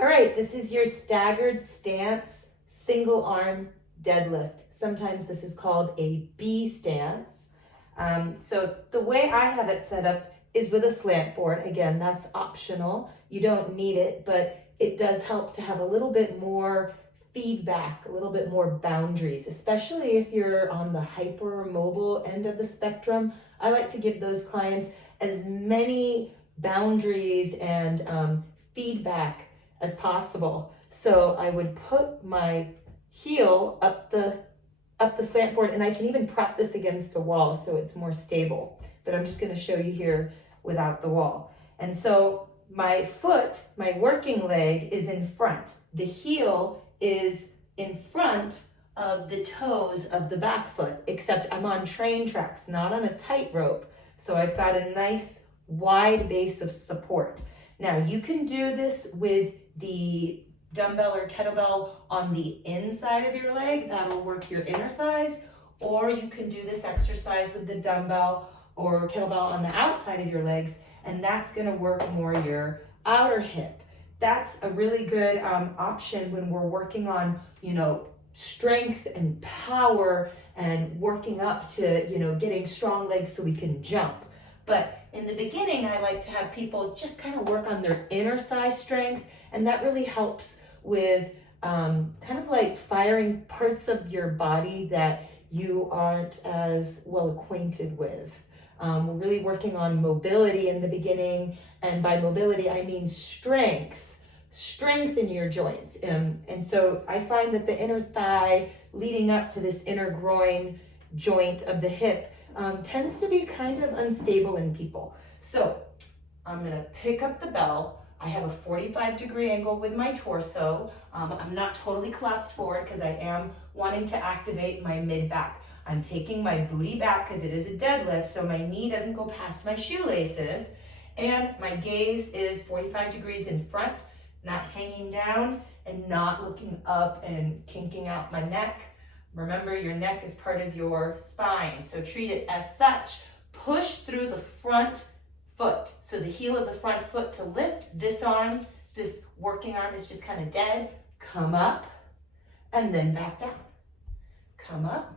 All right, this is your staggered stance, single arm deadlift. Sometimes this is called a B stance. So the way I have it set up is with a slant board. Again, that's optional. You don't need it, but it does help to have a little bit more feedback, a little bit more boundaries, especially if you're on the hypermobile end of the spectrum. I like to give those clients as many boundaries and feedback as possible. So I would put my heel up the slant board, and I can even prop this against a wall so it's more stable. But I'm just going to show you here without the wall. And so my foot, my working leg, is in front. The heel is in front of the toes of the back foot, except I'm on train tracks, not on a tightrope. So I've got a nice wide base of support. Now you can do this with the dumbbell or kettlebell on the inside of your leg. That'll work your inner thighs. Or you can do this exercise with the dumbbell or kettlebell on the outside of your legs, and that's gonna work more your outer hip. That's a really good option when we're working on, strength and power and working up to, getting strong legs so we can jump. But in the beginning, I like to have people just kind of work on their inner thigh strength, and that really helps with kind of like firing parts of your body that you aren't as well acquainted with. We're really working on mobility in the beginning, and by mobility, I mean strength in your joints. And so I find that the inner thigh leading up to this inner groin joint of the hip tends to be kind of unstable in people. So I'm gonna pick up the bell. I have a 45-degree angle with my torso. I'm not totally collapsed forward because I am wanting to activate my mid-back. I'm taking my booty back because it is a deadlift, so my knee doesn't go past my shoelaces. And my gaze is 45 degrees in front, not hanging down and not looking up and kinking out my neck. Remember, your neck is part of your spine, so treat it as such. Push through the front foot. So the heel of the front foot to lift. This arm, this working arm is just kind of dead. Come up and then back down. Come up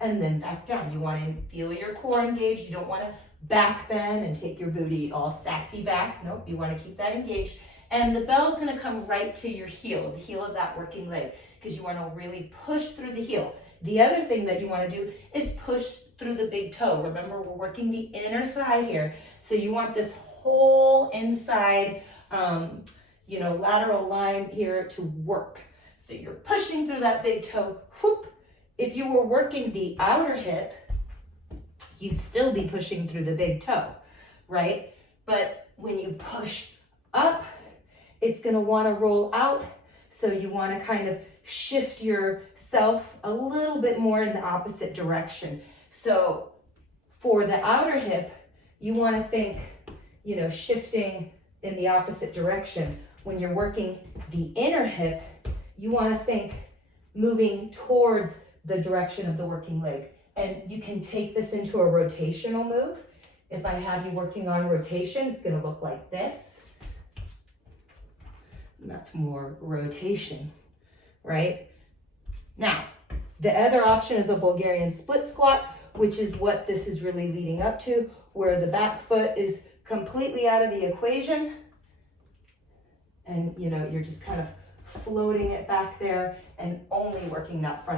and then back down. You want to feel your core engaged. You don't want to back bend and take your booty all sassy back. Nope, you want to keep that engaged. And the bell's going to come right to your heel, the heel of that working leg, because you want to really push through the heel. The other thing that you want to do is push through the big toe. Remember, we're working the inner thigh here. So you want this whole inside, lateral line here to work. So you're pushing through that big toe. Whoop. If you were working the outer hip, you'd still be pushing through the big toe, right? But when you push up, it's going to want to roll out. So you want to kind of shift yourself a little bit more in the opposite direction. So for the outer hip, you want to think, shifting in the opposite direction. When you're working the inner hip, you want to think moving towards the direction of the working leg. And you can take this into a rotational move. If I have you working on rotation, it's going to look like this. And that's more rotation, right? Now, the other option is a Bulgarian split squat, which is what this is really leading up to, where the back foot is completely out of the equation. And, you're just kind of floating it back there and only working that front.